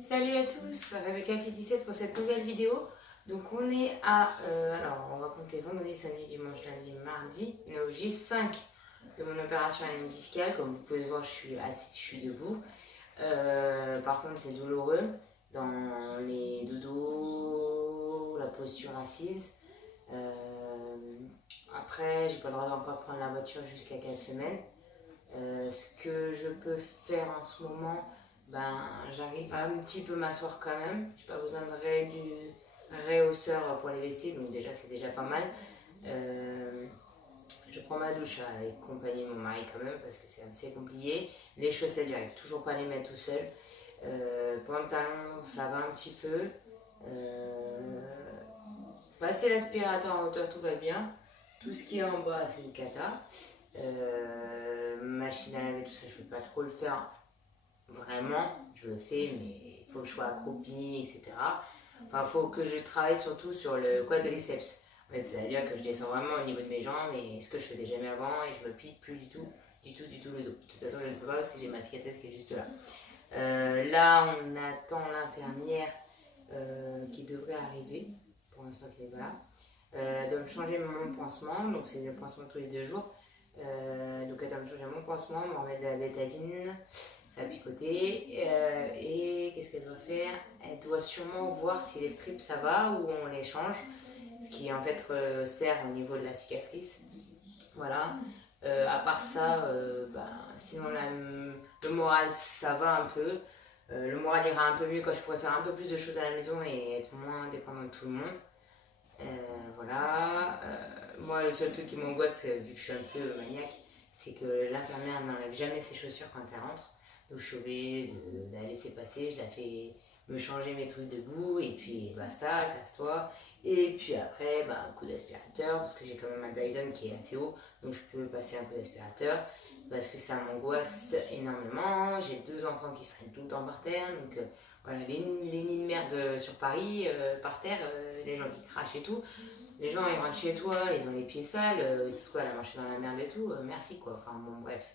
Salut à tous, Rebecca fait 17 pour cette nouvelle vidéo. Donc on est à, alors on va compter vendredi, samedi, dimanche, lundi, mardi. On est au J5 de mon opération à l'hernie discale. Comme vous pouvez voir, je suis assise, je suis debout. Par contre c'est douloureux dans les dodos, la posture assise. Après j'ai pas le droit d'encore prendre la voiture jusqu'à 4 semaines. Ce que je peux faire en ce moment, j'arrive à un petit peu m'asseoir quand même. J'ai pas besoin de du réhausseur pour les WC, donc déjà c'est déjà pas mal. Euh, je prends ma douche avec compagnie de mon mari quand même parce que c'est assez compliqué. Les chaussettes, j'arrive toujours pas à les mettre tout seul. Pantalon, ça va un petit peu. Euh, Passer l'aspirateur en hauteur, tout va bien. Tout ce qui est en bas, c'est une cata. Machine à laver, tout ça, je peux pas trop le faire vraiment. Je le fais, mais il faut que je sois accroupie, etc. Enfin, il faut que je travaille surtout sur le quadriceps. En fait, c'est-à-dire que je descends vraiment au niveau de mes jambes, et ce que je faisais jamais avant, et je me pique plus du tout, le dos. De toute façon, je ne peux pas parce que j'ai ma cicatrice qui est juste là. Là, on attend l'infirmière qui devrait arriver. Pour l'instant, qui n'est pas là. Elle doit me changer mon pansement, donc c'est le pansement tous les 2 jours. Donc elle doit me changer mon pansement, me remettre de la bétadine, ça va picoter. Et qu'est-ce qu'elle doit faire? Elle doit sûrement voir si les strips ça va ou on les change, ce qui en fait sert au niveau de la cicatrice. Voilà. À part ça, sinon le moral ça va un peu. Le moral ira un peu mieux quand je pourrai faire un peu plus de choses à la maison et être moins dépendant de tout le monde. Voilà. Moi, le seul truc qui m'angoisse, vu que je suis un peu maniaque, c'est que l'infirmière n'enlève jamais ses chaussures quand elle rentre. Donc je suis obligée de la laisser passer. Je la fais me changer mes trucs debout et puis basta, casse-toi. Et puis après, un coup d'aspirateur, parce que j'ai quand même un Dyson qui est assez haut, donc je peux passer un coup d'aspirateur, parce que ça m'angoisse énormément. J'ai 2 enfants qui seraient tout le temps par terre, donc voilà, les nids de merde sur Paris, par terre, les gens qui crachent et tout. Les gens ils rentrent chez toi, ils ont les pieds sales, c'est ce quoi, elle a marché dans la merde et tout, merci quoi, enfin bon bref.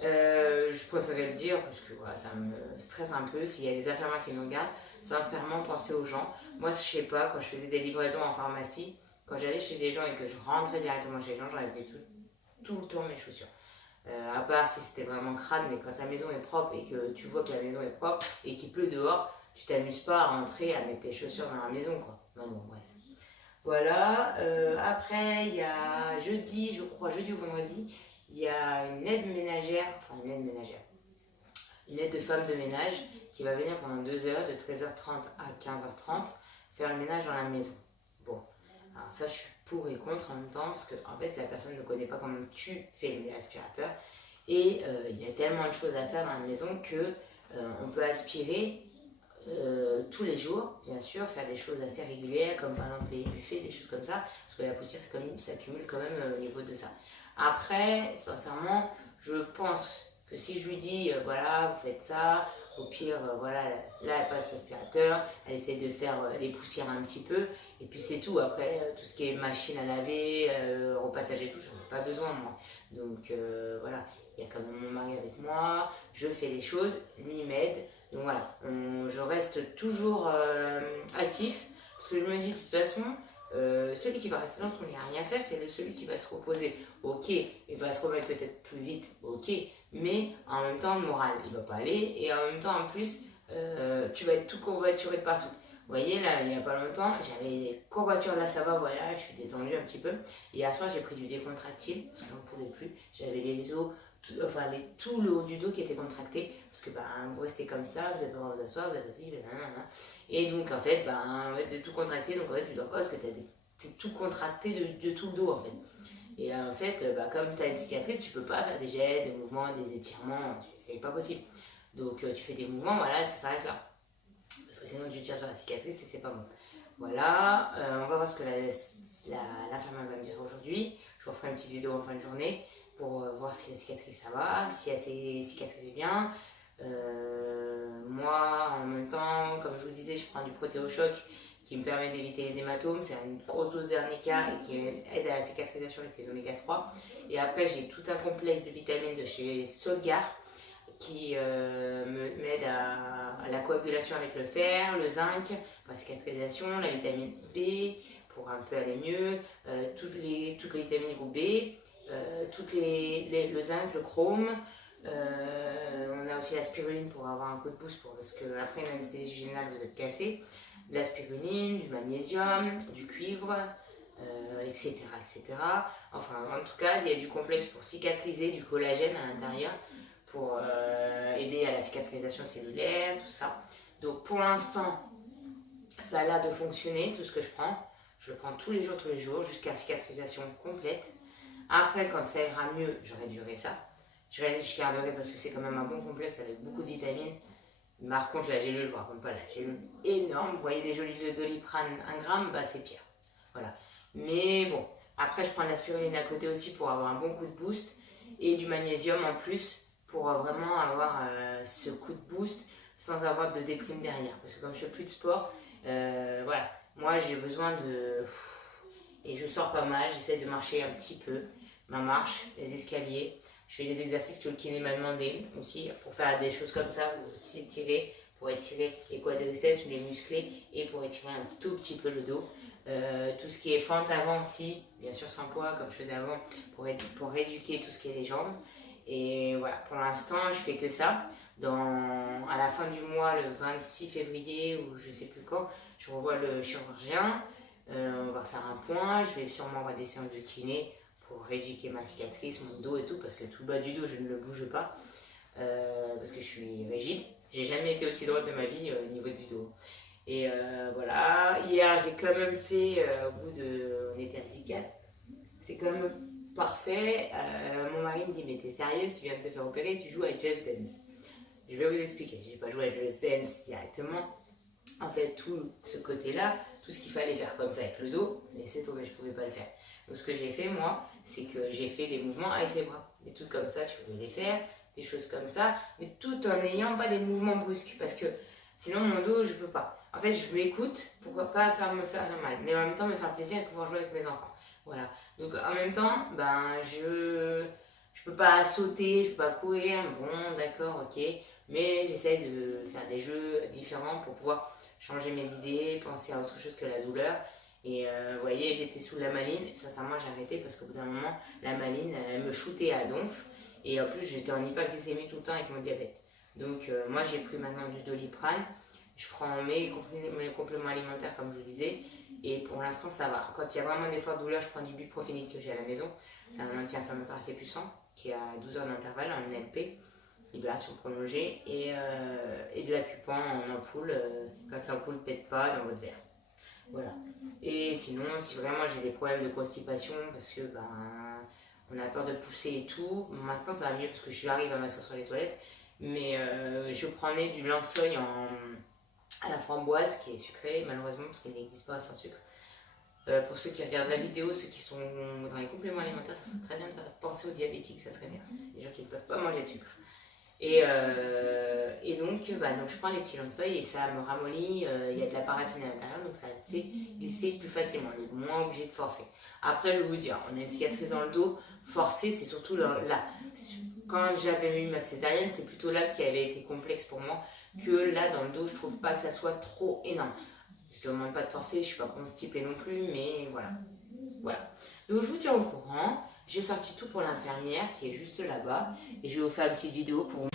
Je préférais le dire parce que voilà, ça me stresse un peu. S'il y a des infirmières qui nous regardent, sincèrement, pensez aux gens. Moi, je sais pas, quand je faisais des livraisons en pharmacie, quand j'allais chez les gens et que je rentrais directement chez les gens, j'enlevais tout le temps mes chaussures. À part si c'était vraiment crade, mais quand la maison est propre et que tu vois que la maison est propre et qu'il pleut dehors, tu t'amuses pas à rentrer à mettre tes chaussures dans la maison quoi. Non, bon, bref. Voilà, après il y a jeudi, je crois, jeudi ou vendredi, il y a une aide ménagère, une aide de femme de ménage qui va venir pendant 2 heures, de 13h30 à 15h30, faire le ménage dans la maison. Bon, alors ça je suis pour et contre en même temps, parce que en fait la personne ne connaît pas comment tu fais l'aspirateur, et il y a tellement de choses à faire dans la maison que on peut aspirer tous les jours, bien sûr, faire des choses assez régulières, comme par exemple les buffets, des choses comme ça, parce que la poussière s'accumule quand même au niveau de ça. Après, sincèrement, je pense que si je lui dis, voilà, vous faites ça, au pire, voilà, là, elle passe l'aspirateur, elle essaie de faire les poussières un petit peu, et puis c'est tout. Après, tout ce qui est machine à laver, repassage et tout, j'en ai pas besoin, moi. Donc, voilà, il y a quand même mon mari avec moi, je fais les choses, lui m'aide. Donc voilà, je reste toujours actif, parce que je me dis de toute façon, celui qui va rester dans son lit à rien faire, c'est celui qui va se reposer. Ok, il va se remettre peut-être plus vite, ok, mais en même temps, le moral, il va pas aller, et en même temps, en plus, tu vas être tout courbaturé de partout. Vous voyez, là, il n'y a pas longtemps, j'avais des courbatures, là, ça va, voilà, je suis détendue un petit peu. Et hier soir, j'ai pris du décontractile, parce que j'en pouvais plus. J'avais les os tout le haut du dos qui était contracté, parce que vous restez comme ça, vous n'avez pas le droit de vous asseoir, vous êtes assis, et donc en fait, de tout contracté, donc en fait tu dors pas parce que t'es tout contracté de tout le dos en fait. Et en fait, comme tu as une cicatrice, tu peux pas faire des gestes, des mouvements, des étirements, c'est pas possible. Donc tu fais des mouvements, voilà, ça s'arrête là. Parce que sinon tu tires sur la cicatrice et c'est pas bon. Voilà, on va voir ce que l'infirmière va me dire aujourd'hui. Je vous ferai une petite vidéo en fin de journée pour voir si la cicatrice ça va, si elle s'est cicatrisée bien. Moi, en même temps, comme je vous disais, je prends du protéochoc qui me permet d'éviter les hématomes. C'est une grosse dose d'arnica et qui aide à la cicatrisation avec les oméga 3. Et après, j'ai tout un complexe de vitamines de chez Solgar qui m'aide à la coagulation avec le fer, le zinc pour la cicatrisation, la vitamine B pour un peu aller mieux, toutes les vitamines groupe B, le zinc, le chrome. On a aussi la spiruline pour avoir un coup de boost parce qu'après une anesthésie générale vous êtes cassé. De la spiruline, du magnésium, du cuivre, etc., etc. Enfin, en tout cas, il y a du complexe pour cicatriser, du collagène à l'intérieur pour aider à la cicatrisation cellulaire, tout ça. Donc pour l'instant, ça a l'air de fonctionner, tout ce que je prends. Je le prends tous les jours, jusqu'à cicatrisation complète. Après, quand ça ira mieux, je réduirai ça. Je garderai parce que c'est quand même un bon complexe avec beaucoup de vitamines. Par contre, la gélule, je ne vous raconte pas, la gélule énorme. Vous voyez des jolis de Doliprane 1 gramme, bah c'est pire. Voilà. Mais bon, après, je prends de la spiruline à côté aussi pour avoir un bon coup de boost. Et du magnésium en plus pour vraiment avoir ce coup de boost sans avoir de déprime derrière. Parce que comme je fais plus de sport, voilà, moi j'ai besoin de... Et je sors pas mal, j'essaie de marcher un petit peu, ma marche, les escaliers. Je fais les exercices que le kiné m'a demandé aussi pour faire des choses comme ça, vous étirez, pour étirer les quadriceps, les musclés et pour étirer un tout petit peu le dos. Tout ce qui est fente avant aussi, bien sûr sans poids comme je faisais avant, pour rééduquer tout ce qui est les jambes. Et voilà, pour l'instant je fais que ça. À la fin du mois, le 26 février ou je sais plus quand, je revois le chirurgien. On va faire un point, je vais sûrement avoir des séances de kiné pour rééduquer ma cicatrice, mon dos et tout, parce que tout le bas du dos je ne le bouge pas, parce que je suis rigide. J'ai jamais été aussi droite de ma vie au niveau du dos. Et voilà, hier j'ai quand même fait, au bout de... On était à 4, c'est quand même parfait. Mon mari me dit, mais t'es sérieuse, tu viens de te faire opérer, tu joues à Just Dance. Je vais vous expliquer, je n'ai pas joué à Just Dance directement. En fait, tout ce côté-là, tout ce qu'il fallait faire comme ça avec le dos, laissez tomber, je ne pouvais pas le faire. Donc ce que j'ai fait moi, c'est que j'ai fait des mouvements avec les bras. Des trucs comme ça, je pouvais les faire, des choses comme ça, mais tout en n'ayant pas des mouvements brusques, parce que sinon mon dos, je ne peux pas. En fait, je m'écoute pour pas me faire mal, mais en même temps me faire plaisir et pouvoir jouer avec mes enfants. Voilà. Donc en même temps, ben, je peux pas sauter, je peux pas courir, bon d'accord, ok, mais j'essaie de faire des jeux différents pour pouvoir changer mes idées, penser à autre chose que la douleur. Et vous voyez, j'étais sous la maline, sincèrement j'ai arrêté parce qu'au bout d'un moment, la maline, elle me shootait à donf. Et en plus, j'étais en hyperglycémie tout le temps avec mon diabète. Donc moi, j'ai pris maintenant du Doliprane. Je prends mes compléments alimentaires, comme je vous disais. Et pour l'instant, ça va. Quand il y a vraiment des fortes douleurs, je prends du buprofénique que j'ai à la maison. C'est un anti-inflammatoire assez puissant, qui a 12 heures d'intervalle en NLP, libération prolongée, et de l'acupan en ampoule, quand l'ampoule ne pète pas dans votre verre. Voilà. Et sinon, si vraiment j'ai des problèmes de constipation, parce que on a peur de pousser et tout, maintenant ça va mieux parce que j'arrive à m'asseoir sur les toilettes, mais je prenais du linsoy à la framboise qui est sucré, malheureusement parce qu'il n'existe pas sans sucre. Pour ceux qui regardent la vidéo, ceux qui sont dans les compléments alimentaires, ça serait très bien de penser aux diabétiques, ça serait bien. Les gens qui ne peuvent pas manger de sucre. Et donc, je prends les petits linsoy et ça me ramollit, il y a de la paraffine à l'intérieur, donc ça fait glisser plus facilement, on est moins obligé de forcer. Après, je vais vous dire, on a une cicatrice dans le dos, forcer c'est surtout là. Quand j'avais eu ma césarienne, c'est plutôt là qui avait été complexe pour moi, que là dans le dos, je trouve pas que ça soit trop énorme. Je ne demande pas de forcer, je ne suis pas constipée non plus, mais voilà. Donc je vous tiens au courant. J'ai sorti tout pour l'infirmière qui est juste là-bas. Et je vais vous faire une petite vidéo pour vous.